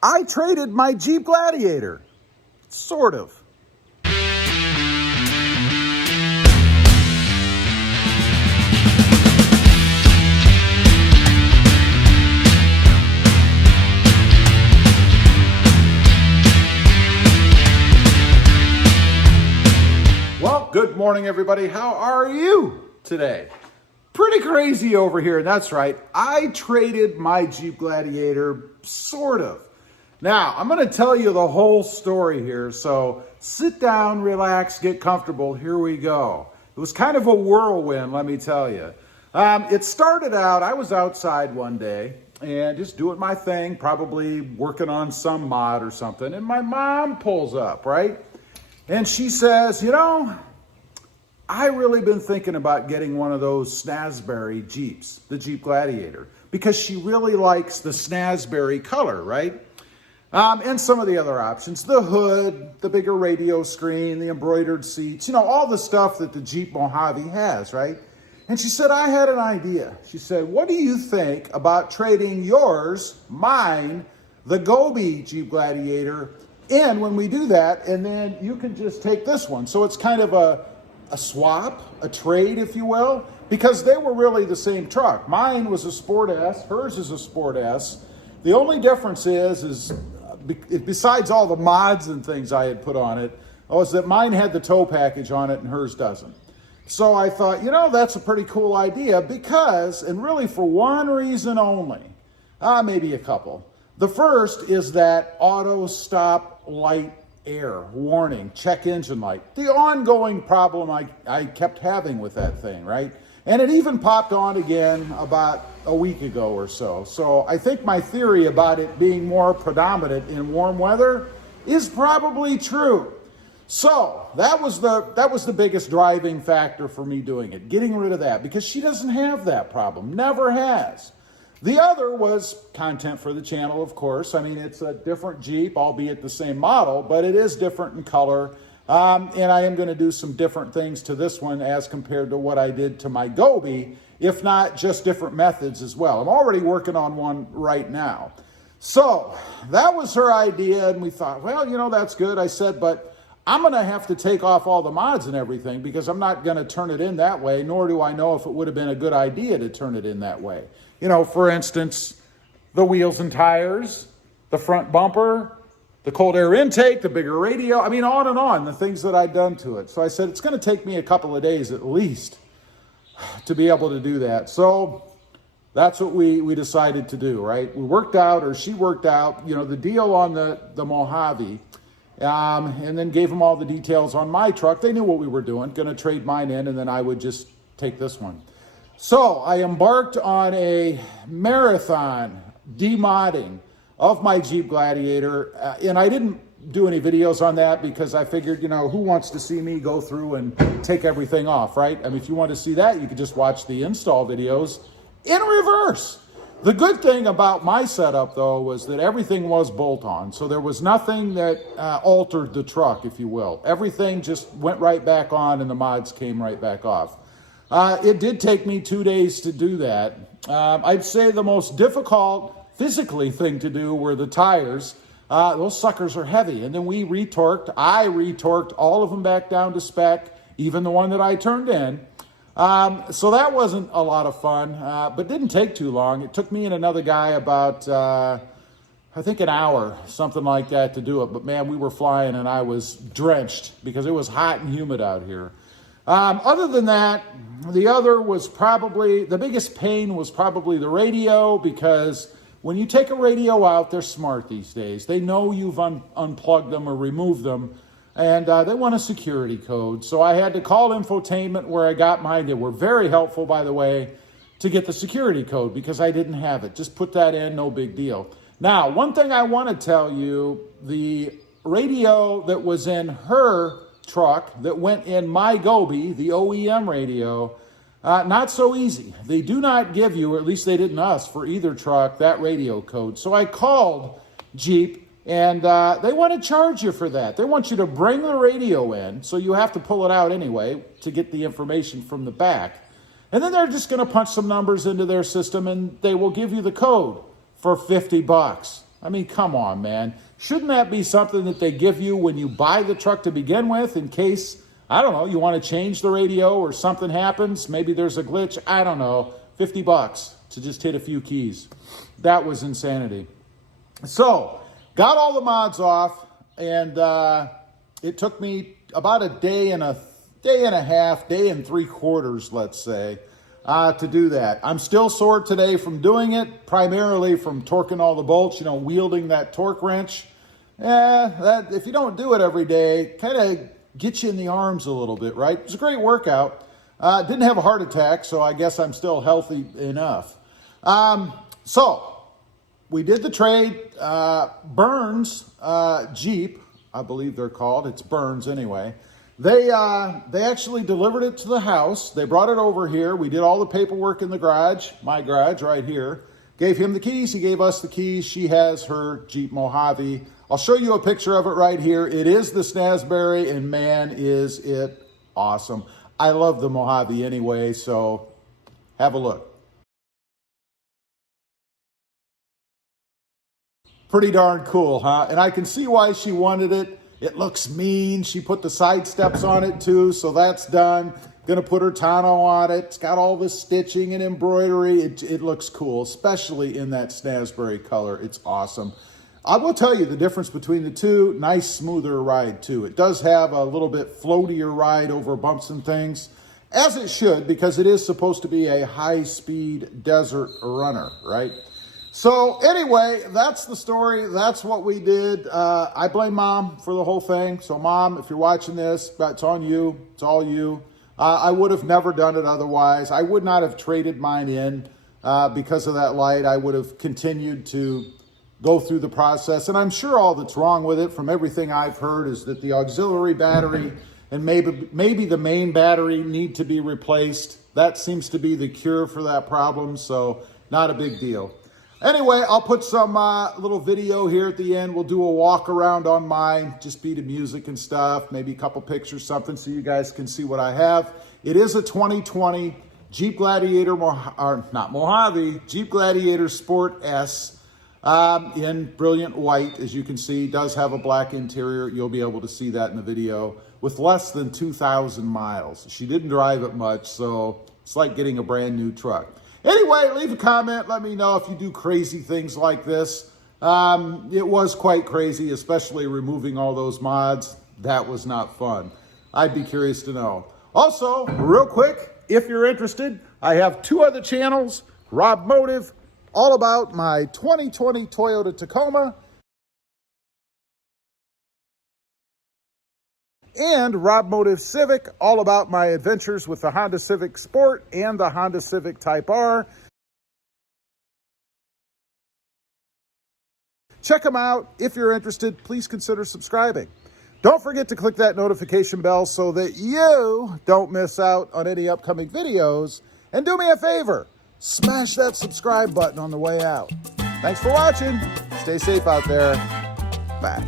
I traded my Jeep Gladiator. Sort of. Well, good morning, everybody. How are you today? Pretty crazy over here. That's right. I traded my Jeep Gladiator, sort of. Now, I'm going to tell you the whole story here, so sit down, relax, get comfortable. Here we go. It was kind of a whirlwind, let me tell you. It started out, I was outside one day and just doing my thing, probably working on some mod or something, and my mom pulls up, right? And she says, you know, I really been thinking about getting one of those Snazberry Jeeps, the Jeep Gladiator, because she really likes the Snazberry color, right? And some of the other options, the hood, the bigger radio screen, the embroidered seats, you know, all the stuff that the Jeep Mojave has, right? And she said, I had an idea. She said, what do you think about trading yours, mine, the Gobi Jeep Gladiator, in when we do that, and then you can just take this one. So it's kind of a swap, a trade, if you will, because they were really the same truck. Mine was a Sport S, hers is a Sport S. The only difference is besides all the mods and things I had put on it, was that mine had the tow package on it and hers doesn't. So I thought, you know, that's a pretty cool idea because, and really for one reason only, maybe a couple. The first is that auto stop light air warning, check engine light, the ongoing problem I kept having with that thing, right? And it even popped on again about a week ago or so. So I think my theory about it being more predominant in warm weather is probably true. So that was the biggest driving factor for me doing it, getting rid of that, because she doesn't have that problem, never has. The other was content for the channel, of course. I mean, it's a different Jeep, albeit the same model, but it is different in color. And I am going to do some different things to this one as compared to what I did to my Gobi, if not just different methods as well. I'm already working on one right now. So that was her idea, and we thought, well, you know, that's good. I said, but I'm going to have to take off all the mods and everything because I'm not going to turn it in that way, nor do I know if it would have been a good idea to turn it in that way. You know, for instance, the wheels and tires, the front bumper, the cold air intake, the bigger radio, I mean, on, the things that I'd done to it. So I said, it's going to take me a couple of days at least to be able to do that. So that's what we decided to do, right? We worked out, or she worked out, you know, the deal on the Mojave, and then gave them all the details on my truck. They knew what we were doing, going to trade mine in, and then I would just take this one. So I embarked on a marathon demodding of my Jeep Gladiator, and I didn't do any videos on that because I figured, you know, who wants to see me go through and take everything off, right? I mean, if you want to see that, you could just watch the install videos in reverse. The good thing about my setup, though, was that everything was bolt-on, so there was nothing that altered the truck, if you will. Everything just went right back on and the mods came right back off. It did take me 2 days to do that. I'd say the most difficult physically thing to do were the tires. Those suckers are heavy. And then I retorqued all of them back down to spec, even the one that I turned in. So that wasn't a lot of fun, but didn't take too long. It took me and another guy about, I think an hour, something like that, to do it. But man, we were flying and I was drenched because it was hot and humid out here. Other than that, the biggest pain was probably the radio, because when you take a radio out, they're smart these days. They know you've unplugged them or removed them, and they want a security code. So I had to call infotainment where I got mine. They were very helpful, by the way, to get the security code because I didn't have it. Just put that in, no big deal. Now, one thing I want to tell you, the radio that was in her truck that went in my Gobi, the OEM radio, not so easy. They do not give you, or at least they didn't us, for either truck, that radio code. So I called Jeep, and they want to charge you for that. They want you to bring the radio in, so you have to pull it out anyway to get the information from the back. And then they're just going to punch some numbers into their system, and they will give you the code for $50. I mean, come on, man. Shouldn't that be something that they give you when you buy the truck to begin with in case, I don't know, you want to change the radio or something happens? Maybe there's a glitch. I don't know. $50 to just hit a few keys. That was insanity. So, got all the mods off, and it took me about a day and a half, day and 3/4, let's say, to do that. I'm still sore today from doing it, primarily from torquing all the bolts, wielding that torque wrench. That if you don't do it every day, kind of gets you in the arms a little bit, right? It was a great workout. Didn't have a heart attack, so I guess I'm still healthy enough. So we did the trade. Burns Jeep, I believe they're called. It's Burns anyway. They actually delivered it to the house. They brought it over here. We did all the paperwork in the garage, my garage right here. Gave him the keys. He gave us the keys. She has her Jeep Mojave. I'll show you a picture of it right here. It is the Snazberry, and man, is it awesome. I love the Mojave anyway, so have a look. Pretty darn cool, huh? And I can see why she wanted it. It looks mean. She put the side steps on it too, so that's done. Gonna put her tonneau on it. It's got all this stitching and embroidery. It looks cool, especially in that Snazberry color. It's awesome. I will tell you the difference between the two. Nice, smoother ride too. It does have a little bit floatier ride over bumps and things, as it should, because it is supposed to be a high-speed desert runner, right? So anyway, that's the story. That's what we did. I blame Mom for the whole thing. So Mom, if you're watching this, that's on you. It's all you. I would have never done it otherwise. I would not have traded mine in because of that light. I would have continued to go through the process. And I'm sure all that's wrong with it, from everything I've heard, is that the auxiliary battery and maybe the main battery need to be replaced. That seems to be the cure for that problem. So not a big deal. Anyway, I'll put some little video here at the end. We'll do a walk around on mine, just be to music and stuff, maybe a couple pictures, something, so you guys can see what I have. It is a 2020 Jeep Gladiator, not Mojave, Jeep Gladiator Sport S in brilliant white. As you can see, does have a black interior. You'll be able to see that in the video, with less than 2,000 miles. She didn't drive it much, so it's like getting a brand new truck. Anyway, leave a comment. Let me know if you do crazy things like this. It was quite crazy, especially removing all those mods. That was not fun. I'd be curious to know. Also, real quick, if you're interested, I have 2 other channels. Rob Motive, all about my 2020 Toyota Tacoma, and Rob Motive Civic, all about my adventures with the Honda Civic Sport and the Honda Civic Type R. Check them out. If you're interested, please consider subscribing. Don't forget to click that notification bell so that you don't miss out on any upcoming videos. And do me a favor, smash that subscribe button on the way out. Thanks for watching. Stay safe out there. Bye.